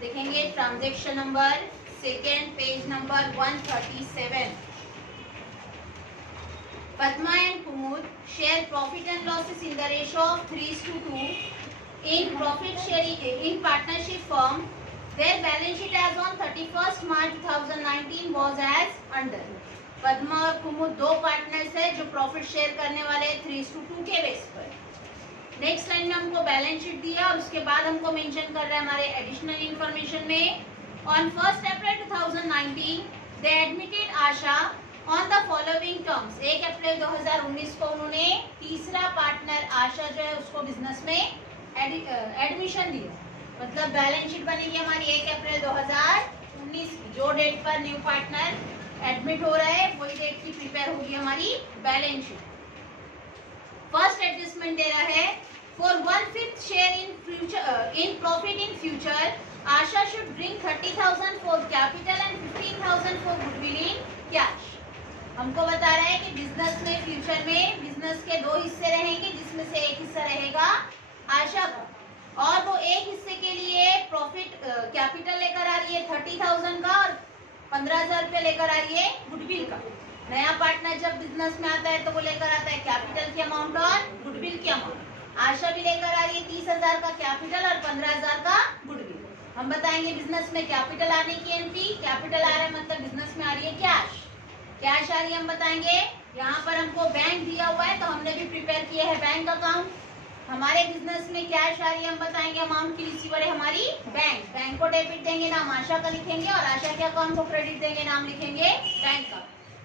देखेंगे transaction number second, page number 137। Padma and Kumud share profit and losses in the ratio of 3:2 in profit sharing in partnership firm. Their balance sheet as on 31st March 2019 was as under. Padma और कुमुद दो partners है जो profit share करने वाले हैं 3:2 के base पर। Next line में हमको बैलेंस शीट दिया और उसके बाद हमको मेंशन कर रहा है हमारे एडिशनल इंफॉर्मेशन में, on 1 April 2019 they admitted Asha on the following terms. 1 अप्रैल 2019 को उन्होंने तीसरा पार्टनर आशा जो है उसको बिजनेस में एडमिशन दिया। मतलब बैलेंस शीट बनेगी हमारी 1 अप्रैल 2019 की, जो डेट पर न्यू पार्टनर एडमिट हो रहा है वही डेट की प्रिपेयर होगी हमारी बैलेंस शीट। फर्स्ट एडजस्टमेंट दे रहा है, for 1/5 share in future in profit in future Asha should bring 30,000 for capital and 15,000 for goodwill in cash. हमको बता रहा है कि बिजनेस में फ्यूचर में बिजनेस के दो हिस्से रहेंगे, जिसमें से एक हिस्सा रहेगा आशा का, और वो एक हिस्से के लिए प्रॉफिट कैपिटल लेकर आ रही है 30,000 का और 15,000 रुपये लेकर आ रही है गुडविल का। नया पार्टनर जब बिजनेस में आता है तो वो लेकर आता है कैपिटल की अमाउंट और गुडविल की अमाउंट। आशा भी लेकर आ रही है 30,000 का कैपिटल और 15,000 का गुडविल। हम बताएंगे बिजनेस में कैपिटल आने की एंट्री, कैपिटल आ रहा है मतलब बिजनेस में आ रही है कैश, कैश आ रही है हम बताएंगे। यहाँ पर हमको बैंक दिया हुआ है तो हमने भी प्रिपेयर किया है बैंक अकाउंट। हमारे बिजनेस में कैश आ रही है हम बताएंगे, अमाउंट की रिसीवर है हमारी बैंक, बैंक को डेबिट देंगे नाम आशा का लिखेंगे और आशा के अकाउंट को क्रेडिट देंगे नाम लिखेंगे बैंक का।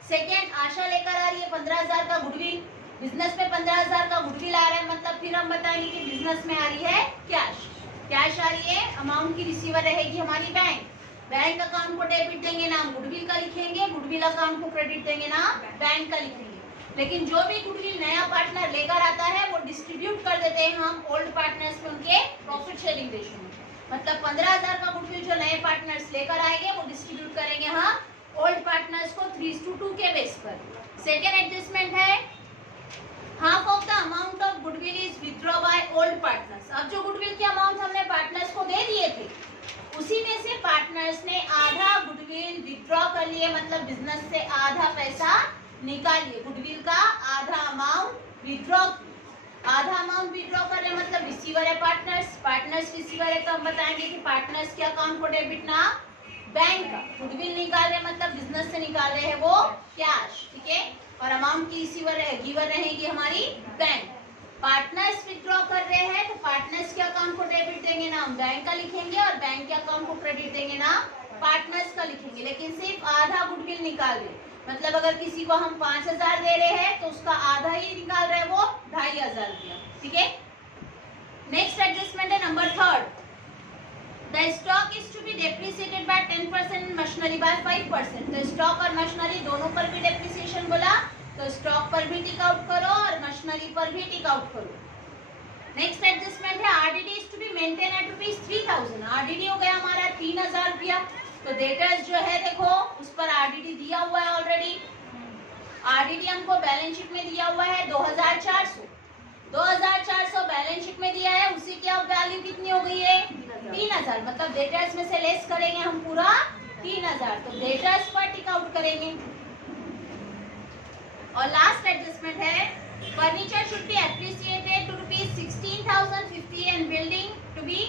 सेकेंड, आशा लेकर आ रही है 15,000 का गुडविल, बिजनेस में 15,000 का गुडविल आ रहा है मतलब फिर हम बताएंगे कि बिजनेस में आ रही है कैश, कैश आ रही है, अमाउंट की रिसीवर रहेगी हमारी बैंक, बैंक अकाउंट को डेबिट देंगे नाम गुडविल का लिखेंगे, गुडविल अकाउंट को क्रेडिट देंगे नाम बैंक का लिखेंगे। लेकिन जो भी गुडविल नया पार्टनर लेकर आता है वो डिस्ट्रीब्यूट कर देते हैं हम ओल्ड पार्टनर्स में उनके प्रॉफिट शेयरिंग रेशियो में। मतलब 15,000 का गुडविल जो नए पार्टनर्स लेकर आएंगे वो डिस्ट्रीब्यूट करेंगे हम ओल्ड पार्टनर्स को 3:2 के बेस पर। सेकेंड एडजस्टमेंट है, half of the amount of goodwill is withdraw by old partners. अब जो गुडविल की अमाउंट हमने पार्टनर्स को दे दिए थे उसी में से पार्टनर्स ने आधा गुडविल विथड्रॉ कर लिए, मतलब बिजनेस से आधा पैसा निकालिए, गुडविल का आधा अमाउंट विथड्रॉ, आधा अमाउंट विथड्रॉ कर रहे मतलब रिसीवर है पार्टनर्स, पार्टनर्स रिसीवर है तो हम बताएंगे कि पार्टनर्स के अकाउंट को डेबिट ना बैंक का, गुडविल निकाल रहे मतलब बिजनेस से निकाल रहे हैं वो कैश, ठीक है, और अमाउंट की रिसीवर है गिवर रहेगी हमारी बैंक। पार्टनर्स विथड्रॉ कर रहे हैं तो पार्टनर्स के अकाउंट को डेबिट देंगे नाम बैंक का लिखेंगे और बैंक के अकाउंट को क्रेडिट देंगे नाम पार्टनर्स का लिखेंगे, लेकिन सिर्फ आधा गुडविल निकाल रहे, मतलब अगर किसी को हम 5,000 दे रहे हैं तो उसका आधा ही निकाल रहे हैं वो 2,500 रुपया, ठीक है। नेक्स्ट एडजस्टमेंट है number third, the stock is to be depreciated by 10% machinery by 5%। तो स्टॉक और मशीनरी दोनों पर भी डेप्रिसिएशन बोला तो स्टॉक पर भी टिक आउट करो और मशीनरी पर भी टिक आउट करो। नेक्स्ट एडजस्टमेंट है, RDD is to be maintain at ₹3,000। RDD हो गया हमारा 3,000 रुपया, तो डेटर्स जो है देखो उस पर आरडीडी दिया हुआ है ऑलरेडी। आरडीडी हमको बैलेंस शीट में दिया हुआ है 2,400, 2,400 बैलेंस शीट में दिया है, उसी की अब वैल्यू कितनी हो गई है 3,000, मतलब डेटर्स में से लेस करेंगे हम पूरा 3,000, तो डेटर्स पर टिक आउट करेंगे। और लास्ट एडजस्टमेंट है, furniture should be appreciated to ₹16,050 and building to be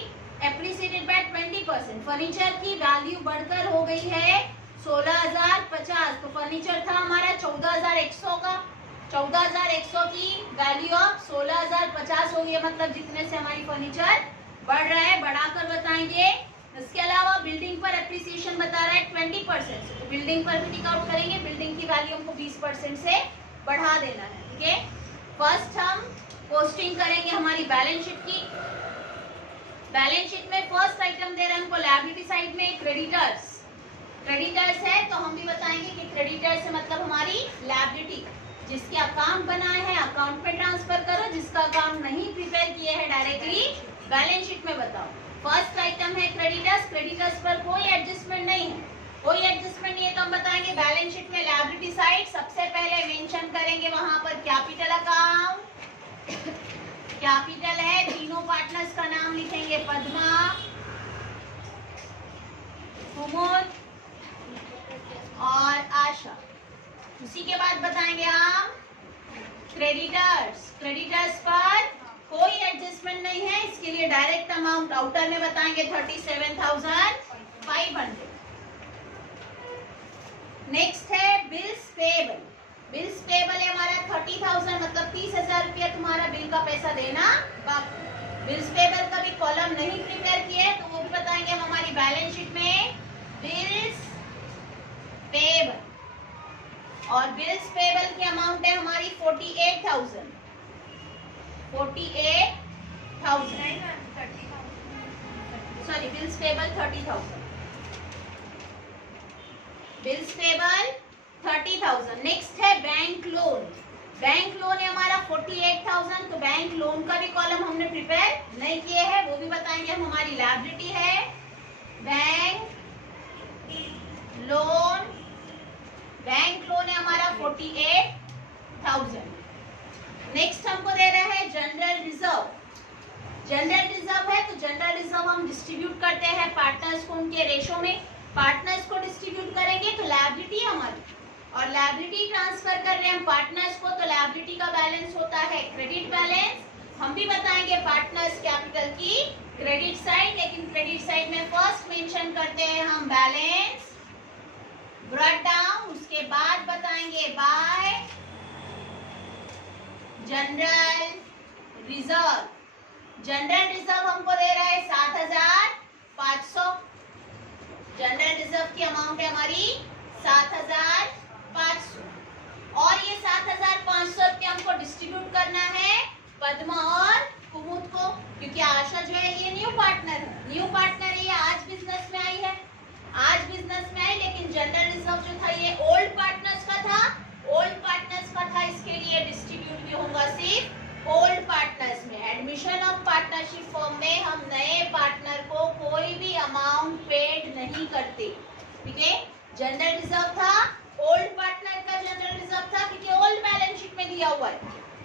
appreciated by 20%। Furniture की वैल्यू बढ़कर हो गई है 16,050, तो फर्नीचर था हमारा 14,100 का, 14,100 की वैल्यू अब 16,050 हो गई, मतलब जितने से हमारी फर्नीचर बढ़ रहा है बढ़ाकर बताएंगे। इसके अलावा बिल्डिंग पर एप्रिसिएशन बता रहा है 20% से, तो बिल्डिंग पर भी टिक आउट करेंगे, बिल्डिंग की वैल्यू हमको 20% से बढ़ा देना है, ठीक है। फर्स्ट हम पोस्टिंग करेंगे हमारी बैलेंस शीट की। बैलेंस शीट में फर्स्ट आइटम दे रहे हैं हमको लायबिलिटी साइड में क्रेडिटर्स, क्रेडिटर्स है तो हम भी बताएंगे कि क्रेडिटर्स से मतलब हमारी लायबिलिटी, जिसके अकाउंट बनाए हैं अकाउंट पे ट्रांसफर करो, जिसका अकाउंट नहीं प्रिपेयर किए हैं डायरेक्टली बैलेंस शीट में बताओ। फर्स्ट आइटम है क्रेडिटर्स, क्रेडिटर्स पर कोई एडजस्टमेंट नहीं है, कोई एडजस्टमेंट नहीं है तो हम बताएंगे बैलेंस शीट में लायबिलिटी साइड सबसे पहले मेंशन करेंगे वहां पर कैपिटल अकाउंट, कैपिटल है, तीनों पार्टनर्स का नाम लिखेंगे पद्मा, कुमुद और आशा। उसी के बाद बताएंगे हम क्रेडिटर्स। क्रेडिटर्स पर कोई एडजस्टमेंट नहीं है, इसके लिए डायरेक्ट अमाउंट आउटर में बताएंगे 37,500। नेक्स्ट है बिल्स पेएबल। बिल्स पेएबल है हमारा 30,000, मतलब 30,000 रुपया तुम्हारा बिल का पैसा देना बाकी। बिल्स पेएबल का भी कॉलम नहीं प्रिपेयर किए तो वो भी बताएंगे हम हमारी बैलेंस शीट में। बिल्स पेएबल और बिल्स पेएबल की अमाउंट है हमारी 48,000। 48,000 sorry, bills payable 30,000। Bills payable 30,000। Next है बैंक लोन। बैंक लोन है हमारा 48,000, तो बैंक लोन का भी कॉलम हमने प्रिपेयर नहीं किए हैं, वो भी बताएंगे हम हमारी लायबिलिटी है। बैंक लोन, बैंक लोन है हमारा 48,000। नेक्स्ट हमको दे रहा है जनरल रिजर्व। जनरल रिजर्व है तो जनरल रिजर्व हम डिस्ट्रीब्यूट करते हैं पार्टनर्स को उनके रेशो में। पार्टनर्स को डिस्ट्रीब्यूट करेंगे तो लायबिलिटी हमारी, और लायबिलिटी ट्रांसफर कर रहे हैं हम पार्टनर्स को, तो लायबिलिटी का बैलेंस होता है क्रेडिट बैलेंस। हम भी बताएंगे पार्टनर्स कैपिटल की क्रेडिट साइड, लेकिन क्रेडिट साइड में फर्स्ट मेंशन करते हैं हम बैलेंस ब्रॉट डाउन, उसके बाद बताएंगे bye general reserve. General reserve हमको दे रहा है 7,500। जनरल रिजर्व की अमाउंट है हमारी 7,500, और ये 7,500 रुपया हमको डिस्ट्रीब्यूट करना है पद्मा और कुमुद को, क्योंकि आशा जो है ये न्यू पार्टनर है। न्यू पार्टनर है, ये आज बिजनेस में आई है, आज बिजनेस में आई, लेकिन जनरल रिजर्व जो था ये ओल्ड पार्टनर्स का था। ओल्ड पार्टनर्स का था, इसके लिए डिस्ट्रीब्यूट भी होगा सिर्फ ओल्ड पार्टनर्स में। एडमिशन ऑफ पार्टनरशिप फॉर्म में हम नए पार्टनर को कोई भी अमाउंट पेड नहीं करते, ठीक है। जनरल रिजर्व था, ओल्ड पार्टनर का जनरल रिजर्व था, क्योंकि ओल्ड बैलेंस शीट में दिया हुआ है।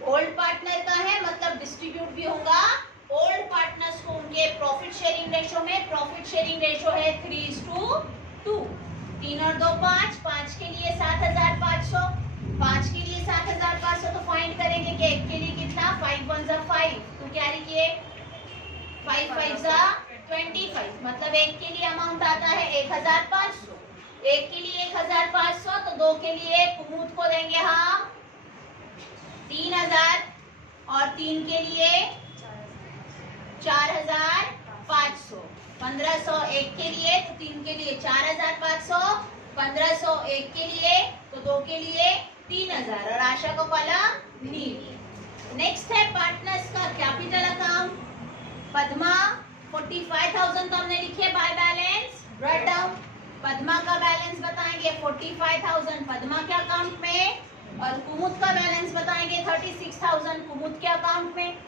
ओल्ड पार्टनर का है मतलब डिस्ट्रीब्यूट भी होगा ओल्ड पार्टनर्स को उनके प्रॉफिट शेयरिंग रेशो में। प्रॉफिट शेयरिंग रेशो है 3:2। 3 और 2 5, 5 के लिए 7,500, 5 के लिए 7,500, तो फाइंड करेंगे कि एक के लिए कितना, 5 1 जा 5, तो कैरी किए 5 5 जा 25, मतलब एक के लिए अमाउंट आता है 1,500। एक के लिए 1,500, तो दो के लिए कुमुद को देंगे हम 3,000, और 3 के लिए 4,500। 1,500 एक के लिए, तो 3 के लिए 4,500, 1,500 एक के लिए, तो 2 के लिए 3,000, और आशा को कॉलम नील। नेक्स्ट है पार्टनर्स का कैपिटल अकाउंट। पद्मा 45,000 तो हमने लिखे by balance brought down. Padma का बैलेंस बताएंगे 45,000 पद्मा के अकाउंट में, और कुमुद का बैलेंस बताएंगे 36,000 कुमुद के अकाउंट में।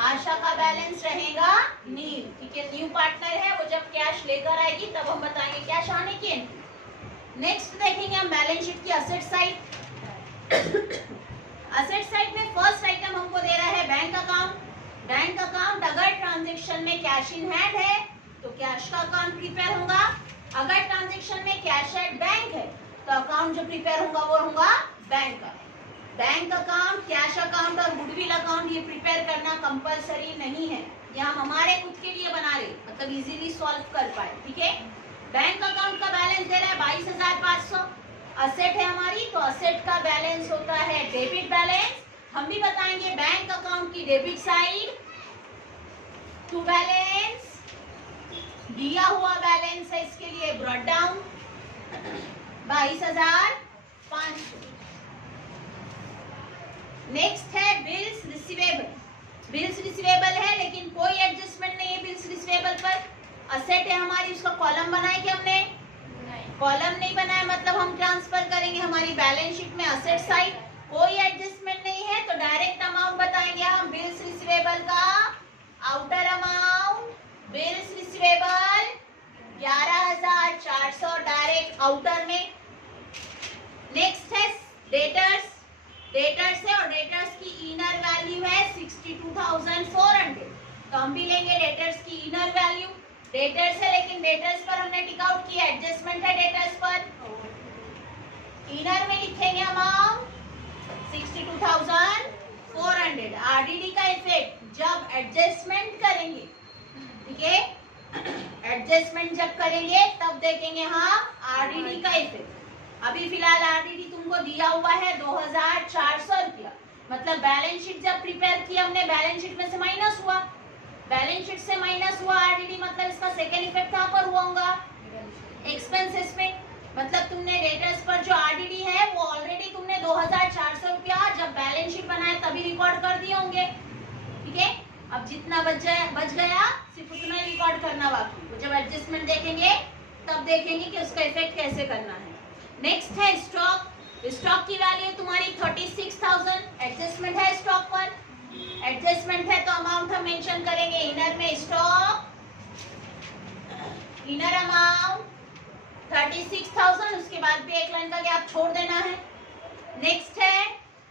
आशा का बैलेंस रहेगा नील, ठीक है, न्यू पार्टनर है, वो जब कैश लेकर आएगी तब हम बताएंगे कैश आने की। नेक्स्ट देखेंगे हम बैलेंस शीट की असेट साइड। असेट साइड में फर्स्ट आइटम हमको दे रहा है बैंक अकाउंट। बैंक अकाउंट, अगर ट्रांजेक्शन में कैश इन हैंड है तो कैश का अकाउंट प्रिपेयर होगा। अगर ट्रांजेक्शन में कैश एट बैंक है तो अकाउंट जो प्रिपेयर होगा वो होगा बैंक का। बैंक अकाउंट, कैश अकाउंट और गुडविल अकाउंट ये प्रिपेयर करना कंपलसरी नहीं है, ये हम हमारे खुद के लिए बना रहे, मतलब इजीली सॉल्व कर पाए, ठीक है। बैंक अकाउंट का बैलेंस दे रहा है 22,500। असेट है हमारी, तो असेट का बैलेंस होता है डेबिट बैलेंस। हम भी बताएंगे बैंक अकाउंट की डेबिट साइड टू बैलेंस, दिया हुआ बैलेंस है, इसके लिए ब्रॉट डाउन 22,500। नेक्स्ट है बिल्स रिसीवेबल। बिल्स रिसीवेबल है लेकिन कोई एडजस्टमेंट नहीं है बिल्स रिसीवेबल पर। असेट है हमारी, उसका कॉलम बनाए क्या हमने? कॉलम नहीं बनाया, मतलब हम ट्रांसफर करेंगे हमारी बैलेंस शीट में असेट साइड। कोई एडजस्टमेंट नहीं है तो डायरेक्ट अमाउंट बताएंगे हम बिल्स रिसीवेबल का। Outer amount bills receivable 11,400 direct outer में। नेक्स्ट है डेटर्स। डेटर्स है और डेटर्स की इनर वैल्यू है 62,400, तो हम भी लेंगे डेटर्स की इनर वैल्यू। डेटर्स है, लेकिन डेटर्स पर हमने टिक आउट किया, एडजस्टमेंट है डेटर्स पर। इनर में लिखेंगे अमाउंट 62,400। आरडीडी का इफेक्ट जब एडजस्टमेंट करेंगे, ठीक है, एडजस्टमेंट जब करेंगे तब देखेंगे हम आरडीडी का इफेक्ट। अभी फिलहाल आरडीडी तुमको दिया हुआ है 2,400 रुपया, मतलब बैलेंस शीट जब प्रिपेयर किया हमने, बैलेंस शीट में से माइनस हुआ, बैलेंस शीट से माइनस हुआ आरडीडी, मतलब इसका सेकेंड इफेक्ट कहाँ पर हुआ होगा, एक्सपेंसेस में। मतलब तुमने डेटर्स पर जो आरडीडी है वो ऑलरेडी तुमने 2,400 रुपया जब बैलेंस शीट बनाया तभी रिकॉर्ड कर दिए होंगे, ठीक है। अब जितना बच गया सिर्फ उतना रिकॉर्ड करना बाकी, वो जब एडजस्टमेंट देखेंगे तब देखेंगे कि उसका इफेक्ट कैसे करना है। नेक्स्ट है स्टॉक। स्टॉक की वैल्यू तुम्हारी 36,000, एडजस्टमेंट है स्टॉक पर, एडजस्टमेंट है तो अमाउंट हम मेंशन करेंगे इनर में, स्टॉक इनर अमाउंट 36,000, उसके बाद भी एक लाइन का गैप छोड़ देना है। नेक्स्ट है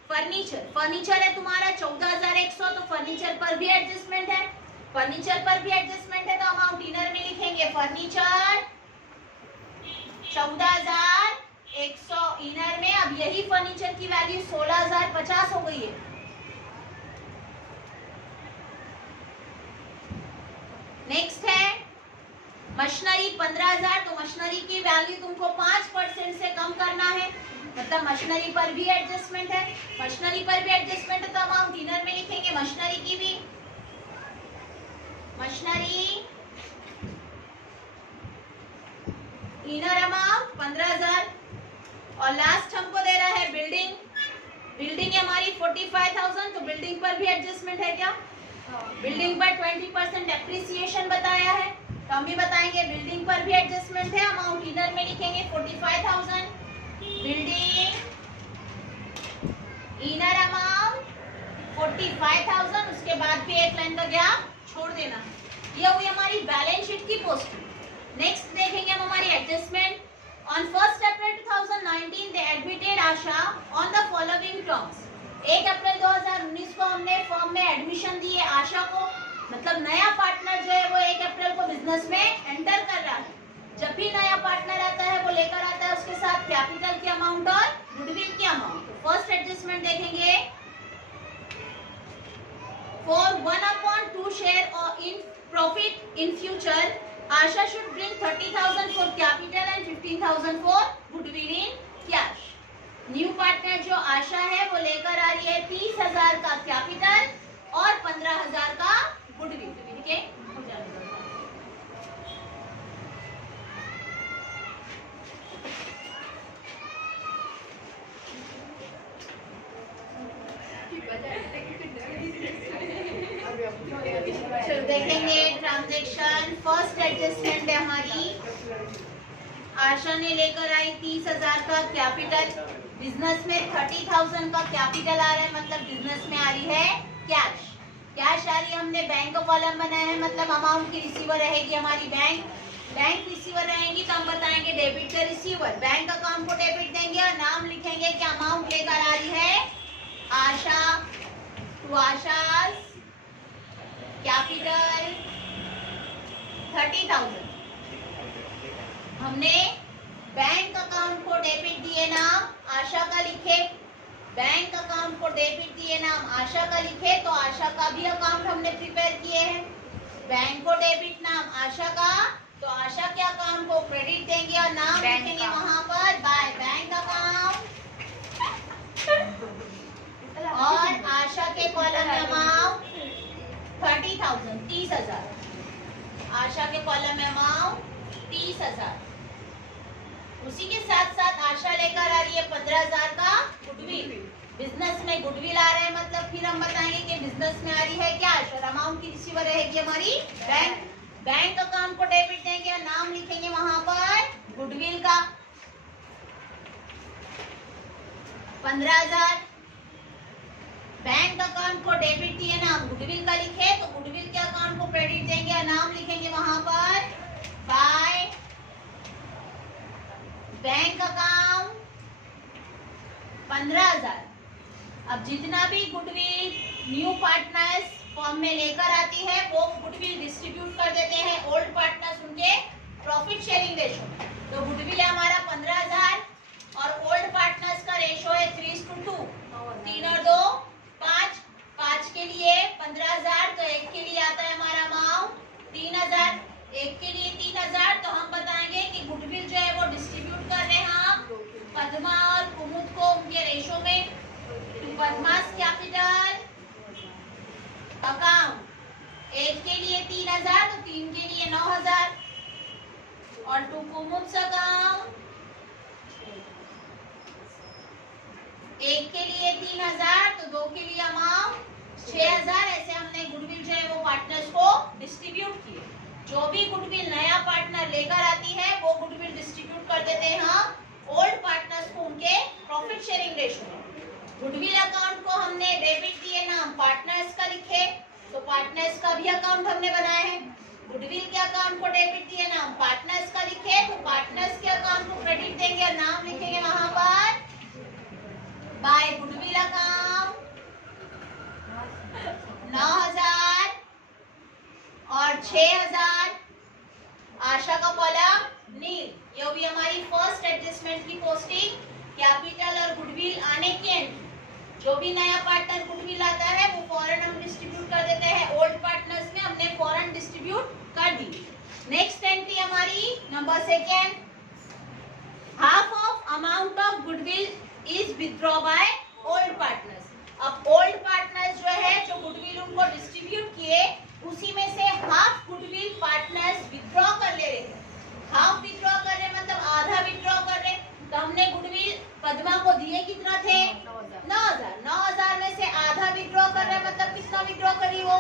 फर्नीचर। फर्नीचर है तुम्हारा 14,100, तो फर्नीचर पर भी एडजस्टमेंट है, फर्नीचर पर भी एडजस्टमेंट है तो अमाउंट इनर में लिखेंगे फर्नीचर 14,100 इनर में। अब यही फर्नीचर की वैल्यू 16,050 हो गई है। नेक्स्ट है मशीनरी 15,000, तो मशीनरी की वैल्यू तुमको 5% से कम करना है, मतलब मशीनरी पर भी एडजस्टमेंट है, मशीनरी पर भी एडजस्टमेंट है तो अमाउंट इनर में लिखेंगे मशीनरी की भी, मशीनरी इनर अमाउंट 15,000। और लास्ट हमको दे रहा है बिल्डिंग। बिल्डिंग हमारी 45,000, तो बिल्डिंग पर भी एडजस्टमेंट है क्या, बिल्डिंग पर 20% डेप्रिसिएशन बताया है, तो हम भी बताएंगे बिल्डिंग पर भी एडजस्टमेंट है, अमाउंट इनर में लिखेंगे 45,000। बिल्डिंग इनर अमाउंट 45,000, उसके बाद भी एक लाइन का गैप छोड़ देना। ये हुई हमारी बैलेंस शीट की पोस्टिंग। नेक्स्ट देखेंगे हम हमारी adjustment. On 1 April 2019 they admitted Asha on the following terms. 1 अप्रैल 2019 को हमने फर्म में एडमिशन दी है आशा को, मतलब नया पार्टनर जो है वो 1 अप्रैल को बिजनेस में एंटर कर रहा है। जब भी नया पार्टनर आता है वो लेकर आता है उसके साथ कैपिटल की अमाउंट और गुडविल की अमाउंट। फर्स्ट एडजस्टमेंट देखेंगे, for 1/2 share in profit in future Asha should bring 30,000 for capital and 15,000 for goodwill in cash. New partner जो आशा है वो लेकर आ रही है 30,000 का कैपिटल और 15,000 का गुडविल, ठीक है। देखेंगे ट्रांजैक्शन। फर्स्ट एडजस्टमेंट है हमारी, आशा ने लेकर आई 30,000 का कैपिटल, बिजनेस में 30,000 का कैपिटल आ रहा है, मतलब बिजनेस में आ रही है कैश, कैश आ रही है। हमने बैंक का कॉलम बनाया है, मतलब अमाउंट की रिसीवर रहेगी हमारी बैंक, बैंक रिसीवर रहेंगी तो हम बताएंगे डेबिट का रिसीवर। बैंक अकाउंट को डेबिट देंगे और नाम लिखेंगे कि अमाउंट लेकर आ रही है आशा टू आशास कैपिटल 30,000। हमने बैंक अकाउंट को डेबिट दिए नाम आशा का लिखे, बैंक अकाउंट को डेबिट दिए नाम आशा का लिखे, तो आशा का भी अकाउंट हमने प्रिपेयर किए हैं। बैंक को डेबिट नाम आशा का, तो आशा के अकाउंट को क्रेडिट देंगे और नाम लिखेंगे वहां पर बाय बैंक अकाउंट, और आशा के कॉलम में अमाउंट 30,000 30,000, आशा के कॉलम में अमाउंट 30,000। उसी के साथ साथ आशा लेकर आ रही है 15,000 का गुडविल, बिजनेस में गुडविल आ रहा है, मतलब फिर हम बताएंगे कि बिजनेस में आ रही है कैश और अमाउंट की रिसीवर रहेगी हमारी बैंक। बैंक अकाउंट को डेबिट देंगे और नाम लिखेंगे वहां पर गुडविल का 15,000। बैंक अकाउंट को डेबिट दिए नाम गुडविल का लिखे, तो गुडविल के अकाउंट को क्रेडिट देंगे और नाम लिखेंगे वहां पर बाय बैंक अकाउंट 15,000। अब जितना भी गुडविल न्यू पार्टनर्स फॉर्म में लेकर आती है वो गुडविल डिस्ट्रीब्यूट कर देते हैं old partners profit sharing ratio में। तो गुडविल है हमारा 15,000 और ओल्ड पार्टनर्स का रेशो है 3:2, 3 और 2 5, 5 के लिए 15,000, तो एक के लिए आता है हमारा अमाउंट 3,000, एक के लिए 3,000। तो हम बताएंगे कि गुडविल जो है वो डिस्ट्रीब्यूट कर रहे हैं हम पद्मा और कुमुद को उनके रेशो में। पद्मास कैपिटल अकाउंट, एक के लिए 3,000 तो 3 के लिए 9,000, और टू कुमुद्स अकाउंट, एक के लिए 3,000 तो 2 के लिए अमाउंट 6,000। ऐसे हमने गुडविल जो है वो पार्टनर्स को डिस्ट्रीब्यूट किए। जो भी गुडविल नया पार्टनर लेकर आती है वो गुडविल डिस्ट्रीब्यूट कर देते हैं हम ओल्ड पार्टनर्स को उनके प्रॉफिट शेयरिंग रेशो में। गुडविल अकाउंट को हमने डेबिट दिए नाम पार्टनर्स का लिखे, तो पार्टनर्स का भी अकाउंट हमने बनाया है। गुडविल के अकाउंट को डेबिट दिए नाम पार्टनर्स का लिखे, तो पार्टनर्स के अकाउंट को क्रेडिट देंगे और नाम लिखेंगे वहां पर बाय गुडविल अकाउंट 9,000 और 6,000। आशा का कॉलम नील, ये भी हमारी फर्स्ट एडजस्टमेंट की पोस्टिंग कैपिटल और गुडविल आने की एंट्री। जो भी नया पार्टनर गुडविल आता है वो फॉरेन हम डिस्ट्रीब्यूट कर देते हैं, ओल्ड पार्टनर्स में हमने फॉरेन डिस्ट्रीब्यूट कर दी। नेक्स्ट एंट्री हमारी number 2, half of amount of goodwill is withdraw by old partners. अब ओल्ड पार्टनर्स जो है जो गुडविल उनको डिस्ट्रीब्यूट किए उसी में से हाफ गुडविल पार्टनर्स विथड्रॉ कर ले रहे हैं। हाफ विथड्रॉ कर रहे मतलब आधा विथड्रॉ कर रहे। तो हमने गुडविल पद्मा को दिए कितना थे 9,000, 9,000 में से आधा विथड्रॉ कर रहे मतलब कितना विथड्रॉ करी वो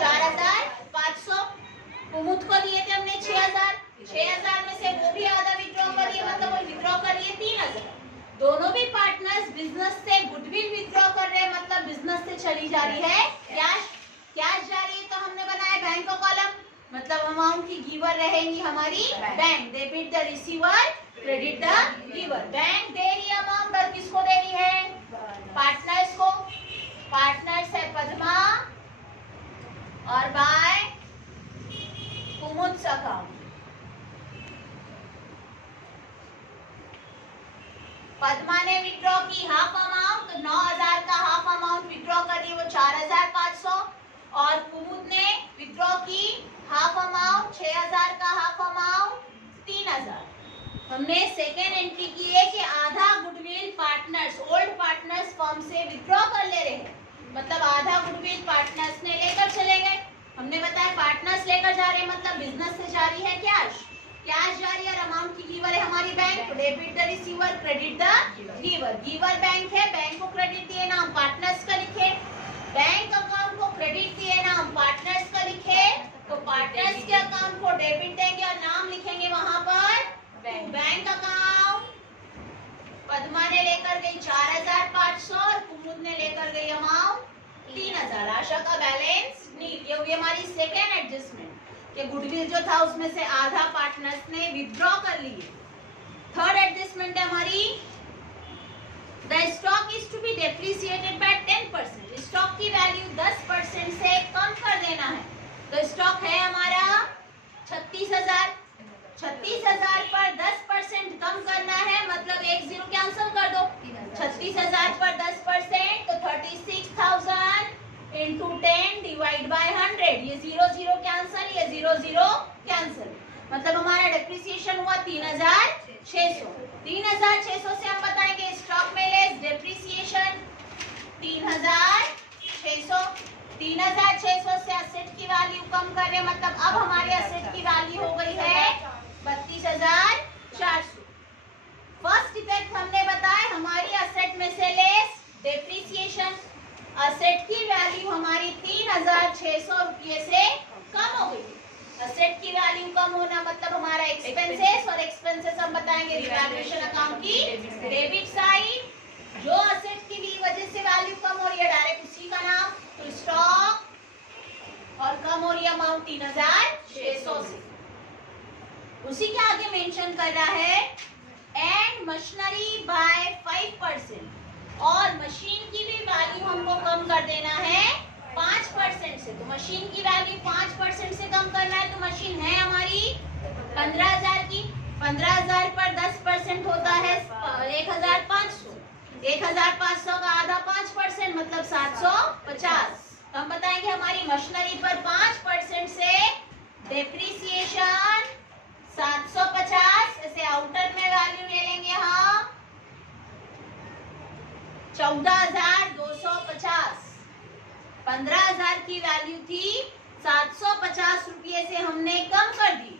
4,500। कुमुद को दिए थे हमने 6,000, 6,000 में से वो भी आधा विथड्रॉ करिए मतलब वो विथड्रॉ करिए 3,000। दोनों भी पार्टनर्स बिजनेस से गुडविल विथड्रॉ कर रहे हैं मतलब बिजनेस से चली जा रही है कैश, कैश जा रही है। तो हमने बनाया बैंक का कॉलम, मतलब अमाउंट की गिवर रहेंगी हमारी bank. Debit the receiver, credit the giver. Bank दे रही है अमाउंट और किसको दे रही है पार्टनर्स को। पार्टनर्स है पद्मा और बाय कुमुद्स अकाउंट। पद्मा ने विथड्रॉ की हाफ अमाउंट, तो 9,000 का हाफ अमाउंट विथड्रॉ कर रही है वो 4,500, और कुमुद ने विथड्रॉ की हाफ अमाउंट 6,000 का हाफ अमाउंट 3,000। हमने सेकेंड एंट्री की है कि आधा goodwill partners old partners firm से विथड्रॉ कर ले रहे हैं, मतलब आधा गुडविल पार्टनर्स ने लेकर चले गए। हमने बताया पार्टनर्स लेकर जा रहे हैं मतलब बिजनेस से जारी है कैश, कैश जारी है और अमाउंट की गिवर है हमारी bank. Debit the receiver, credit the giver. Giver bank है, बैंक को क्रेडिट दिए नाम पार्टनर्स का लिखे। बैंक अकाउंट को क्रेडिट दिए नाम पार्टनर्स का लिखे, तो पार्टनर्स के अकाउंट को डेबिट देंगे और नाम लिखेंगे वहां पर बैंक अकाउंट। पद्मा ने लेकर गई 4,500 और कुमुद ने लेकर गई अमाउंट 3,000। आशा का बैलेंस नील। ये हुई हमारी सेकेंड एडजस्टमेंट कि गुडविल जो था उसमें से आधा पार्टनर्स ने विथड्रॉ कर लिए। थर्ड एडजस्टमेंट है हमारी the stock is to be depreciated by 10%। Stock की वैल्यू 10% से कम कर देना है। तो स्टॉक है हमारा 36,000, 36,000 पर 10% कम करना है मतलब एक जीरो कैंसिल कर दो। 36,000 पर 10% तो 36,000 इंटू 10 डिवाइड बाय 100। ये 0 0 कैंसिल, ये 0 0 कैंसिल, मतलब हमारा डेप्रिसिएशन हुआ 3,600। 3,600 से हम बताएंगे स्टॉक में लेस डेप्रिसिएशन 3,600। 3,600 से एसेट की वैल्यू कम कर रहे हैं मतलब अब हमारे एसेट की वैल्यू हो गई है 32,400। फर्स्ट इफेक्ट हमने बताया हमारी एसेट में से लेस डेप्रिसिएशन। एसेट की वैल्यू हमारी 3,600 रुपये से कम हो गई। एसेट की वैल्यू कम होना मतलब हमारा एक्सपेंसेस, और एक्सपेंसेस हम बताएंगे रिवैल्यूएशन अकाउंट की डेबिट साइड। जो एसेट की वजह से वैल्यू कम हो रही है डायरेक्ट उसी का नाम, तो स्टॉक, और कम हो रही है अमाउंट 3,600 से। उसी के आगे मेंशन कर रहा है एंड मशीनरी बाय 5%, और मशीन की भी वैल्यू हमको कम कर देना है 5% से। तो मशीन की वैल्यू 5% से कम करना है, तो मशीन है हमारी 15,000 की 1500 का आधा 5% मतलब 750। तो हम बताएंगे हमारी मशीनरी पर 5% से डेप्रिसिएशन 750। इसे आउटर में वैल्यू ले लेंगे हम 14,250। 15,000 की वैल्यू थी, 750 रुपये से हमने कम कर दी।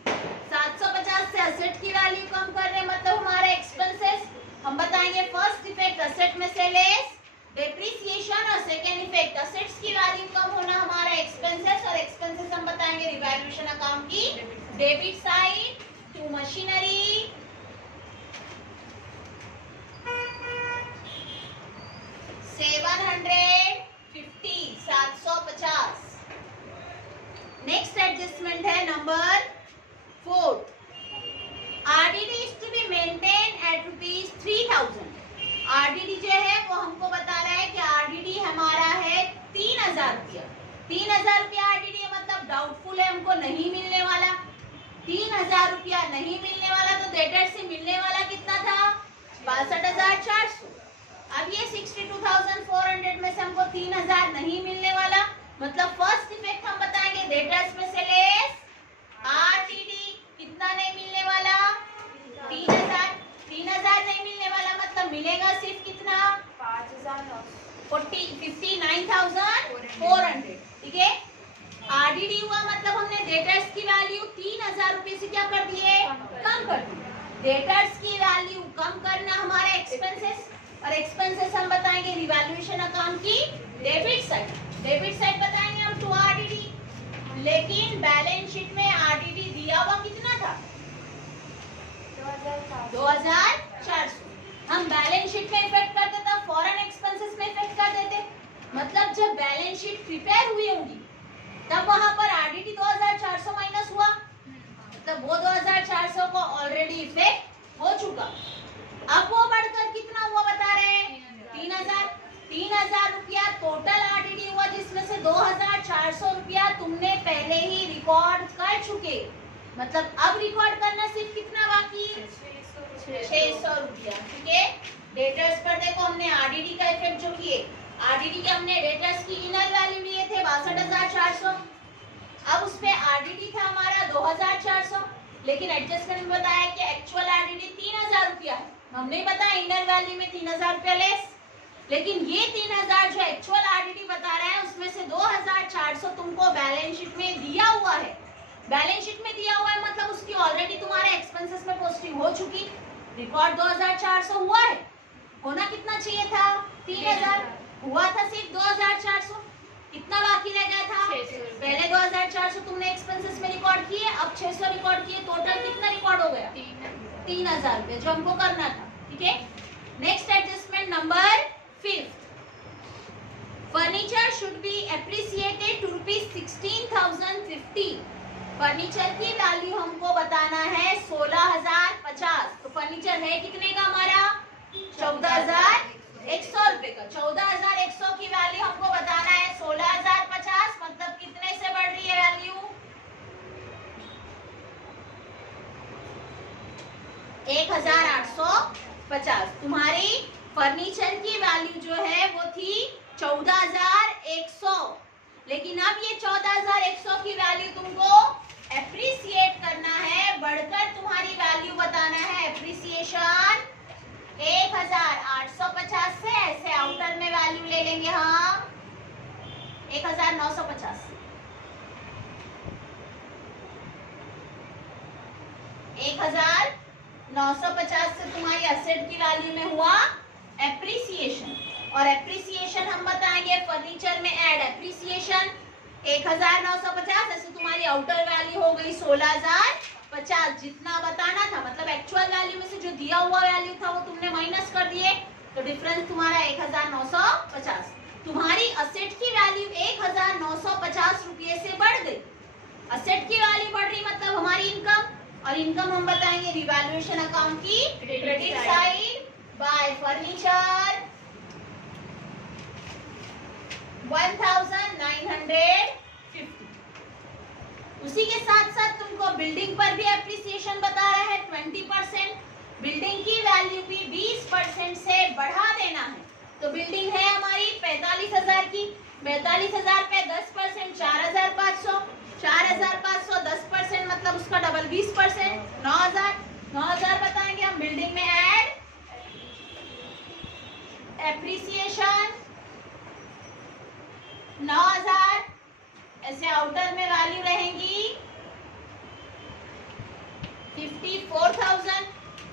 750 से असेट की वैल्यू कम कर रहे मतलब हमारे एक्सपेंसेस। हम बताएंगे फर्स्ट इफेक्ट असेट में से लेस डेप्रिसिएशन और सेकेंड इफेक्ट असेट्स की वैल्यू कम होना हमारा एक्सपेंसेस। और एक्सपेंसेस हम बताएंगे रिवैल्यूएशन अकाउंट की debit side to machinery 750। Next adjustment है number 4। RDD is to be maintain at ₹3000। RDD जो है वो हमको बता रहा है कि आरडीडी हमारा है 3000 रुपया। 3000 रुपया आरडीडी मतलब डाउटफुल है, हमको नहीं मिलने वाला। 3000 रुपया नहीं मिलने वाला तो डेटर से मिलने वाला कितना था 62,400। अब ये 62,400 में से हमको 3000 नहीं मिलने वाला मतलब फर्स्ट इफेक्ट हम बताएंगे डेटर्स में से लेस आरडीडी। कितना नहीं मिलने वाला 3000। 3000 नहीं मिलने वाला मतलब मिलेगा सिर्फ कितना 59,400। ठीक है, आरडीडी हुआ मतलब हमने डेटर्स की वैल्यू 3000 रुपए से क्या कर दिए कम कर दिए। डेटर्स की वैल्यू कम करना हमारा एक्सपेंसेस और एक्सपेंसेस हम बताएंगे रिवैल्यूएशन अकाउंट की डेबिट साइड। डेबिट साइड बताएंगे हम टू आरडीडी। लेकिन बैलेंस शीट में आरडीडी दिया हुआ कितना था 2,400। हम बैलेंस शीट में इफेक्ट करते तब फॉरेन एक्सपेंसेस में इफेक्ट कर देते। मतलब जब बैलेंस शीट प्रिपेयर हुई होगी तब वहां पर आरडीडी 2,400 माइनस हुआ तब वो 2,400 को ऑलरेडी इफेक्ट हो चुका। अब वो बढ़कर कितना हुआ बता रहे हैं 3,000। 3,000 रुपया टोटल आरडीडी हुआ जिसमें से 2,400 रुपया तुमने पहले ही रिकॉर्ड कर चुके। मतलब अब रिकॉर्ड करना सिर्फ कितना बाकी 600 रुपया। ठीक है, डेटर्स पर देखो हमने आरडीडी का इफेक्ट जो किए। आरडीडी के हमने डेटर्स की इनर वैल्यू लिए थे 62,400। अब उसपे आरडीडी था हमारा 2,400 लेकिन एडजस्टमेंट में बताया कि एक्चुअल आरडीडी 3,000 रुपया है। हमने बताया इनर वैल्यू में 3,000 रुपया लेस। लेकिन ये 3,000 जो एक्चुअल आरडीडी बता रहा है उसमें से 2,400 तुमको बैलेंस शीट में दिया हुआ है। बैलेंस शीट में दिया हुआ है मतलब उसकी ऑलरेडी तुम्हारे एक्सपेंसेस में पोस्टिंग हो चुकी। रिकॉर्ड 2,400 हुआ है, होना कितना चाहिए था 3,000, हुआ था सिर्फ 2,400। कितना बाकी रह गया था पहले 2,400 तुमने एक्सपेंसेस में रिकॉर्ड किए, अब 600 रिकॉर्ड किए। टोटल कितना रिकॉर्ड हो गया 3,000 रुपए जो हमको करना था। ठीक है, next adjustment number 5। Furniture should be appreciated to ₹16,050। Furniture की वैल्यू हमको बताना है 16,050। तो फर्नीचर है कितने का हमारा 14,100 रुपए का। 14,100 की वैल्यू हमको बताना है 16,050 मतलब कितने से बढ़ रही है वैल्यू 1,850। तुम्हारी फर्नीचर की वैल्यू जो है वो थी 14,100 लेकिन अब ये 14,100 की वैल्यू तुमको एप्रिसिएट करना है, बढ़कर तुम्हारी वैल्यू बताना है एप्रिसिएशन 1,850 से। ऐसे आउटर में वैल्यू ले लेंगे हम 1,950। 1,950 से तुम्हारी असेट की वैल्यू में हुआ एप्रिसिएशन। और एप्रिसिएशन हम बताएंगे फर्नीचर में ऐड एप्रिसिएशन 1,950। ऐसे तुम्हारी आउटर वैल्यू हो गई 16,050 जितना बताना था। मतलब एक्चुअल वैल्यू में से जो दिया हुआ वैल्यू था वो तुमने माइनस कर दिए तो डिफरेंस तुम्हारा 1,950। तुम्हारी असेट की वैल्यू 1,950 रुपये से बढ़ गई। असेट की वैल्यू बढ़ रही मतलब हमारी इनकम, और इनकम हम बताएंगे रिवैल्यूएशन अकाउंट की क्रेडिट साइड बाय फर्नीचर 1,950। उसी के साथ साथ तुमको बिल्डिंग पर भी एप्रिसिएशन बता रहा है 20%। बिल्डिंग की वैल्यू भी 20% से बढ़ा देना है। तो बिल्डिंग है हमारी 45,000 की, 45,000 पे 10% 4,500, 4,500 10% मतलब उसका डबल 20% 9,000, 9,000 बताएंगे हम। बिल्डिंग में ऐड एप्रिसिएशन 9,000, ऐसे आउटर में वैल्यू रहेंगी 54,000।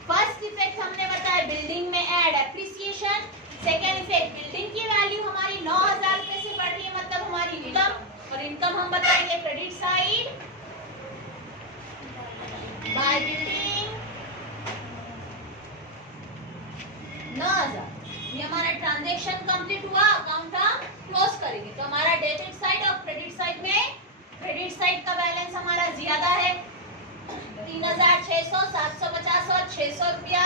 फर्स्ट इफेक्ट हमने बताया बिल्डिंग में add appreciation. Second effect building की वैल्यू हमारी 9,000 रुपए से बढ़ रही है मतलब हमारी इनकम, और इनकम हम बताएंगे क्रेडिट साइड बाय बिल्डिंग 9,000। ये हमारा ट्रांजैक्शन कंप्लीट हुआ, अकाउंट हम क्लोज करेंगे। तो हमारा डेबिट साइड और क्रेडिट साइड में क्रेडिट साइड का बैलेंस हमारा ज्यादा है 3,600, 750 और 600 रुपया।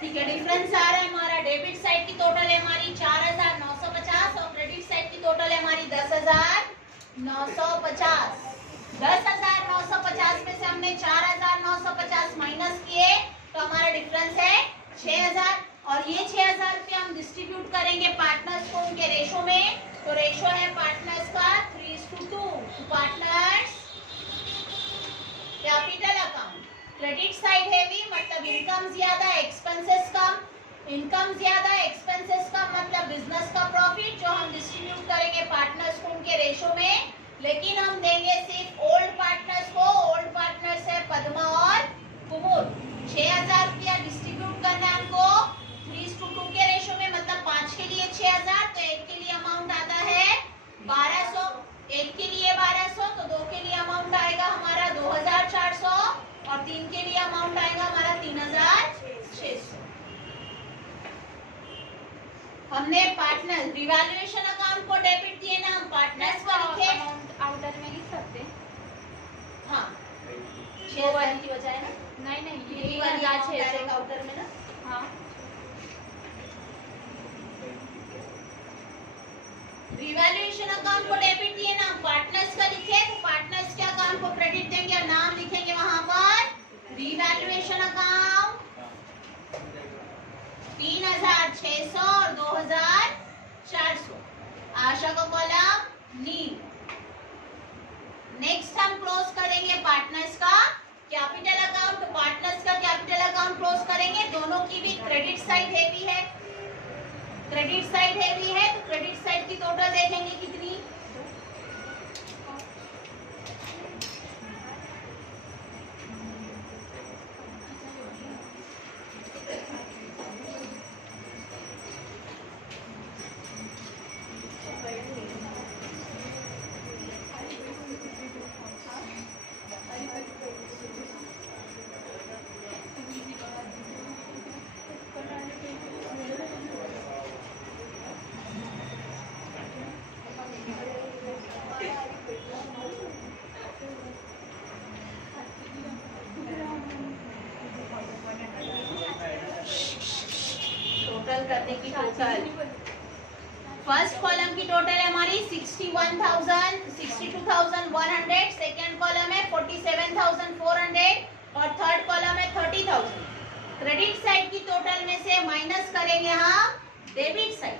ठीक है, डिफरेंस आ रहा है हमारा। डेबिट साइड की टोटल है हमारी 4,950 और क्रेडिट साइड की टोटल है हमारी 10,950। 10,950 में से हमने 4,950 माइनस किए तो हमारा डिफरेंस है 6,000, और ये 6,000 रुपये हम डिस्ट्रीब्यूट करेंगे पार्टनर्स को उनके रेशो में। तो रेशो है पार्टनर्स का 3:2। Partners capital account credit side heavy मतलब इनकम ज्यादा एक्सपेंसेस कम, इनकम ज्यादा एक्सपेंसेस कम मतलब बिजनेस का प्रॉफिट जो हम डिस्ट्रीब्यूट करेंगे पार्टनर्स को उनके रेशो में। लेकिन हम देंगे सिर्फ ओल्ड पार्टनर्स को। ओल्ड पार्टनर्स है पद्मा और कुमुद। 6,000 रुपया डिस्ट्रीब्यूट करना है हमको 3:2 के रेशो में मतलब 5 के लिए 6,000, तो एक के लिए अमाउंट आता है 1,200, एक के लिए 1,200, तो दो के लिए अमाउंट आएगा हमारा 2,400 और 3 के लिए अमाउंट आएगा हमारा 3,600। हमने पार्टनर रिवैल्यूएशन अकाउंट को डेबिट दिए ना, हम पार्टनर्स को लिखे अमाउंट आउटर में लिख सकते हैं। हाँ 6,000 की बजाय ना, नहीं ये ये वाली 1,600 आउटर में ना। हाँ रिवैल्यूएशन अकाउंट को डेबिट दिए ना, पार्टनर्स का लिखे तो पार्टनर्स के अकाउंट को क्रेडिट देंगे और नाम लिखेंगे वहां पर रिवैल्यूएशन अकाउंट 3,600 और 2,400। आशा का कॉलम नील। नेक्स्ट हम क्लोज करेंगे पार्टनर्स का कैपिटल अकाउंट। तो पार्टनर्स का कैपिटल अकाउंट क्लोज करेंगे। दोनों की भी क्रेडिट साइड हैवी है, क्रेडिट साइड हैवी है तो क्रेडिट साइड की टोटल देखेंगे कितनी, टोटल करने की टोटल फर्स्ट कॉलम की टोटल है हमारी 62,100, सेकेंड कॉलम है 47,400 और थर्ड कॉलम है 30,000। क्रेडिट साइड की टोटल में से माइनस करेंगे हम डेबिट साइड।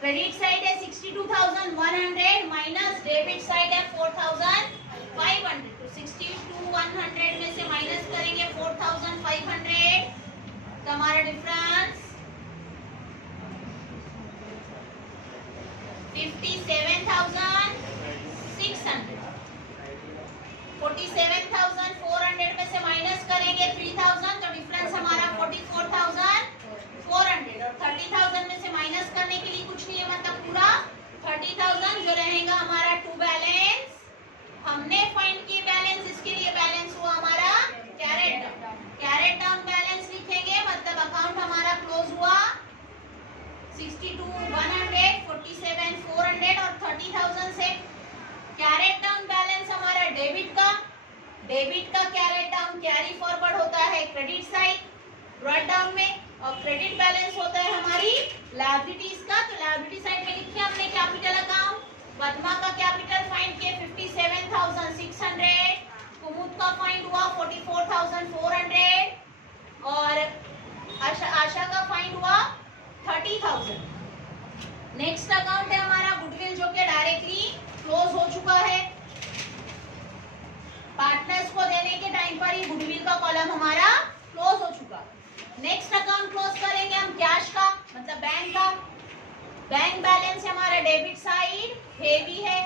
क्रेडिट साइड है 62,100 माइनस डेबिट साइड है 4,500। तो 62,100 में से माइनस करेंगे 4,500 तो हमारा डिफरेंस 57,600। 47,400 में से माइनस करेंगे 3,000 तो डिफरेंस हमारा 44,400 और 30,000 में से माइनस करने के लिए कुछ नहीं है मतलब पूरा 30,000 जो रहेगा हमारा टू बैलेंस हमने 62, 100, 47, 400 और 30,000 से कैरेट डाउन बैलेंस हमारा डेबिट का कैरेट डाउन कैरी फॉरवर्ड होता है क्रेडिट साइड राइट डाउन में, और क्रेडिट बैलेंस होता है हमारी लायबिलिटीज का। तो लायबिलिटी साइड में लिखे हमने कैपिटल अकाउंट, पद्मा का कैपिटल फाइंड किए 57,600, कुमुद का फाइंड हुआ 44,400 और आशा का फाइंड हुआ 30,000। नेक्स्ट अकाउंट है हमारा गुडविल जो कि डायरेक्टली क्लोज हो चुका है। पार्टनर्स को देने के टाइम पर ही गुडविल का कॉलम हमारा क्लोज हो चुका। नेक्स्ट अकाउंट क्लोज करेंगे हम कैश का, मतलब बैंक का। बैंक बैलेंस हमारा डेबिट साइड हेवी है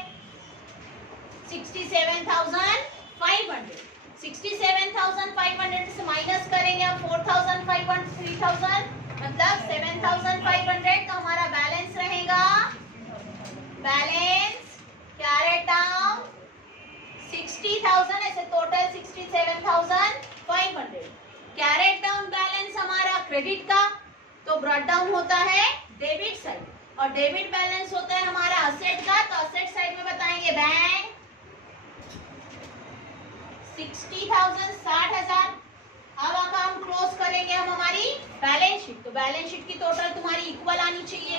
67,500। 67,500 से माइनस करेंगे हम 4,500, 3,000 मतलब 7,500। तो हमारा बैलेंस रहेगा, बैलेंस कैरेट डाउन 60,000, ऐसे टोटल 67,500। कैरेट डाउन बैलेंस हमारा क्रेडिट का, तो ब्रॉट डाउन होता है डेबिट साइड, और डेबिट बैलेंस होता है हमारा असेट का। तो असेट साइड में बताएंगे बैंक 60,000, 60,000। अब अकाउंट क्लोज करेंगे हम हमारी बैलेंस शीट। तो बैलेंस शीट की टोटल तुम्हारी इक्वल आनी चाहिए।